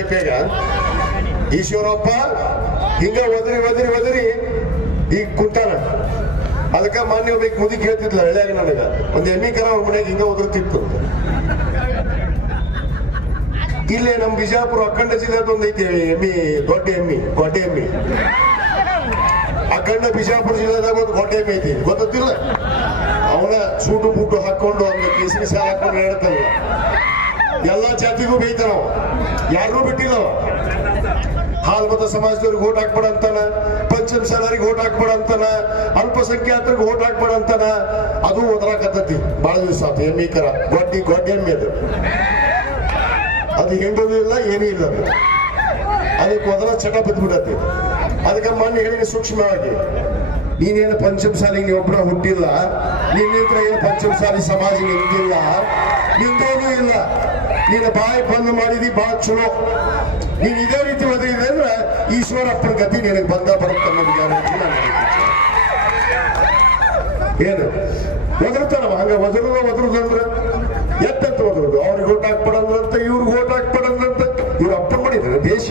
ಬಿಜೆಪಿಯಾಗ ಈಶ್ವರಪ್ಪ ಹಿಂಗ ಒದರಿ ಈಗ ಕುಂತಾನ. ಅದಕ್ಕ ಮಾನ್ಯ ಒಬ್ಬ ಮುದಿ ಕೇಳ್ತಿದ್ಲ ಹಳ್ಳಿಯಾಗ ನನಗ ಒಂದ್ ಎಮ್ಮಿ ಕರ ಅವ್ರ ಮನೆಯಾಗ ಹಿಂಗ ಒದರ್ತಿತ್ತು. ಇಲ್ಲೇ ನಮ್ ಬಿಜಾಪುರ ಅಖಂಡ ಜಿಲ್ಲೆದ ಒಂದ್ ಐತಿ ಎಮ್ಮಿ, ದೊಡ್ಡ ಎಮ್ಮಿ, ಗೊಡ್ಡೆ ಎಮ್ಮಿ. ಅಖಂಡ ಬಿಜಾಪುರ ಜಿಲ್ಲೆದಾಗ ಒಂದು ಗೊಡ್ಡೆ ಎಮ್ಮಿ ಐತಿ, ಗೊತ್ತಿಲ್ಲ. ಅವನ ಸೂಟು ಬೂಟು ಹಾಕೊಂಡು ಅವ್ನ ಕೇಸರಿ ಸಾಲ ಹಾಕೊಂಡು ಹೇಳ್ತಾನ. ಎಲ್ಲಾ ಜಾತಿಗೂ ಬೈತಾನ, ಯಾರನ್ನೂ ಬಿಟ್ಟಿಲ್ಲ. ಹಾಲ್ಮತ ಸಮಾಜದವ್ರಿಗೆ ಓಟ್ ಹಾಕ್ಬೇಡ ಅಂತಾನ, ಪಂಚಮಸಾಲರಿಗೆ ಓಟ್ ಹಾಕ್ಬೇಡ ಅಂತಾನ, ಅಲ್ಪಸಂಖ್ಯಾತರಿಗೆ ಓಟ್ ಹಾಕ್ಬೇಡ ಅಂತಾನ. ಅದು ಓದ್ರಾಕತ್ತತಿ ಬಹಳ ದಿವಸ ಆತು. ಎಮ್ಮಿ ಕರ ಗೊಡ್ಡೆ ಎಮ್ಮಿ ಅದು ಹೆಂಡದು ಇಲ್ಲ, ಏನೂ ಇಲ್ಲ. ಅದಕ್ಕೆ ಮೊದಲ ಚಟ ಬಿದ್ದ್ಬಿಡತ್ತೆ. ಅದಕ್ಕೆ ಮೊನ್ನೆ ಹೇಳಿ ಸೂಕ್ಷ್ಮವಾಗಿ, ನೀನೇನು ಪಂಚಮಸಾಲಿ ನೀ ಒಬ್ಬನ ಹುಟ್ಟಿಲ್ಲ, ನಿನ್ನಿಂದ ಏನು ಪಂಚಮಸಾಲಿ ಸಮಾಜ ನಿಂತಿಲ್ಲ, ನಿಂದೇನೂ ಇಲ್ಲ. ನೀನು ಬಾಯಿ ಬಂದ್ ಮಾಡಿದಿ ಬಹಳ ಚಲೋ. ನೀನ್ ಇದೇ ರೀತಿ ಒದಗಿದೆ ಅಂದ್ರೆ ಈಶ್ವರಪ್ಪನ ಗತಿ ನಿನಗೆ ಬರುತ್ತೆ ಅನ್ನೋದು ಗ್ಯಾರಂಟಿ ನಾನು ಏನು ಒದರ್ತಾನವ. ಹಂಗ ಒದರುದಂದ್ರೆ ಎತ್ತಂತ ಒದರುದು. ಅವ್ರಿಗೆ ಓಟ್ ಹಾಕ್ಬಿಡಂದ್ರಂತ, ಇವ್ರಿಗೆ ಓಟ್ ಹಾಕ್ಬಿಡಂದ್ರಂತ. ಇವ್ರ ಅಪ್ಪನ ಮಾಡಿದಾನೆ ದೇಶ,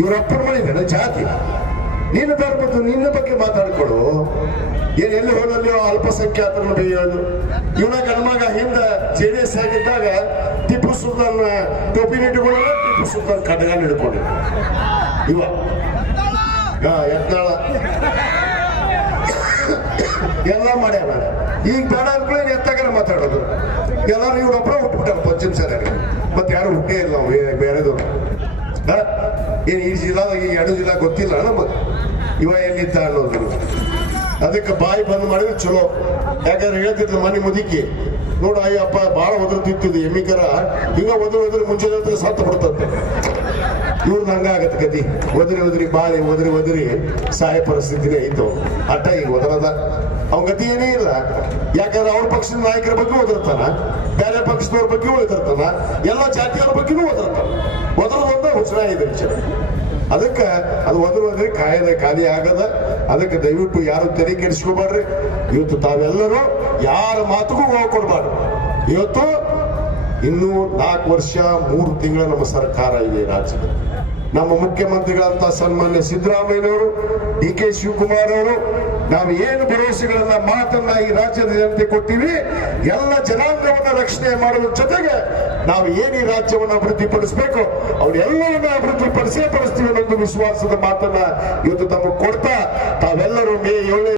ಇವ್ರ ಅಪ್ಪನ ಮಾಡಿದಾನೆ ಜಾತಿ. ನಿನ್ನ ಧರ್ಮದ್ದು ನಿನ್ನ ಬಗ್ಗೆ ಮಾತಾಡ್ಕೊಡು. ಏನ್ ಎಲ್ಲಿ ಹೋದಲ್ಲಿ ಅಲ್ಪಸಂಖ್ಯಾತರನ್ನು ಬೇಯೋದು. ಇವನ ಗಣಮಗ ಹಿಂದ JDS ಆಗಿದ್ದಾಗ ಟಿಪ್ಪು ಸುಲ್ತಾನ್ ಟೋಪಿನ ಇಟ್ಕೊಳ್ಳೋಣ, ಟಿಪ್ಪು ಸುಲ್ತಾನ್ ಖಡ್ಗಾನ ಹಿಡ್ಕೊಂಡು ಇವ ಯತ್ನಾಳ ಎಲ್ಲ ಮಾಡ್ಯಾನ. ಈಗ ಬೇಡ ಅನ್ಕೊಳ್ಳಿ ಎತ್ತಾಗಾರ ಮಾತಾಡೋದು. ಎಲ್ಲರೂ ಇವ್ರೊಬ್ಬರ ಹುಟ್ಬಿಟ್ಟಾರ ಪಂಚಮಸಾಲಿಯಾಗ, ಮತ್ತೆ ಯಾರು ಹುಟ್ಟೇ ಇಲ್ಲ ನಾವು ಬೇರೆದವ್ರು. ಏನ್ ಈ ಜಿಲ್ಲಾದಾಗ ಈ 2 ಜಿಲ್ಲಾ ಗೊತ್ತಿಲ್ಲ ನಮಗೆ ಇವ ಎಲ್ಲಿದ್ದ ಅನ್ನೋದು. ಅದಕ್ಕೆ ಬಾಯಿ ಬಂದ್ ಮಾಡಿದ್ರೆ ಚಲೋ. ಯಾಕಂದ್ರೆ ಹೇಳ್ತಿದ್ಲು ಮನೆ ಮುದುಕಿ, ನೋಡು ಅಯ್ಯಪ್ಪ ಬಾಳ ಒದರ್ತಿತ್ತು ಎಮ್ಮಿಕರ, ಹಿಂಗ ಒದರಿ ಮುಂಚೆ ಸತ್ತು ಬಿಡ್ತಂತೆ. ಇವ್ರದ್ದು ಹಂಗಾಗತ್ತೆ ಗತಿ. ಒದರಿ ಬಾಯಿ ಒದರಿ ಸಹಾಯ ಪರಿಸ್ಥಿತಿನೇ ಐತು. ಅಟ್ಟ ಈಗ ಒದರದ ಅವ್ನ ಗತಿ ಏನೇ ಇಲ್ಲ. ಯಾಕಂದ್ರೆ ಅವ್ರ ಪಕ್ಷದ ನಾಯಕರ ಬಗ್ಗೆ ಒದರ್ತಾನ, ಬೇರೆ ಪಕ್ಷದವ್ರ ಬಗ್ಗೆ ಒದರ್ತಾನ, ಎಲ್ಲ ಜಾತಿಯವ್ರ ಬಗ್ಗೆನೂ ಒದರ್ತಾನ. ಒದರದೊಂದ ಹುಚ್ಚರ ಇದೆ ವಿಚಾರ. ಅದಕ್ಕೆ ಅದು ಒದರಿ ಖಾಲಿ ಆಗದ. ಅದಕ್ಕೆ ದಯವಿಟ್ಟು ಯಾರು ತೆರೆ ಕೆಡಿಸ್ಕೋಬಾರ್ರಿ. ಇವತ್ತು ತಾವೆಲ್ಲರೂ ಯಾರ ಮಾತುಗೂ ಹೋಗಿ ಕೊಡ್ಬಾರ್ದು. ಇವತ್ತು ಇನ್ನೂ 4 ವರ್ಷ 3 ತಿಂಗಳ ನಮ್ಮ ಸರ್ಕಾರ ಇದೆ ರಾಜ್ಯದಲ್ಲಿ. ನಮ್ಮ ಮುಖ್ಯಮಂತ್ರಿಗಳಂತ ಸನ್ಮಾನ್ಯ ಸಿದ್ದರಾಮಯ್ಯನವರು, DK ಶಿವಕುಮಾರ್ ಅವರು, ನಾವು ಏನು ಭರವಸೆಗಳನ್ನ ಮಾತನ್ನ ಈ ರಾಜ್ಯದ ಜನತೆ ಕೊಟ್ಟಿವಿ, ಎಲ್ಲ ಜನಾಂಗವನ್ನ ರಕ್ಷಣೆ ಮಾಡುವ ಜೊತೆಗೆ ನಾವು ಏನು ಈ ರಾಜ್ಯವನ್ನು ಅಭಿವೃದ್ಧಿಪಡಿಸಬೇಕು ಅವರೆಲ್ಲವನ್ನ ಅಭಿವೃದ್ಧಿಪಡಿಸೇ ಪಡಿಸ್ತೀವಿ ಅನ್ನೋ ವಿಶ್ವಾಸದ ಮಾತನ್ನ ಇವತ್ತು ತಮಗೆ ಕೊಡ್ತಾ ತಾವೆಲ್ಲರೂ ಮೇ 7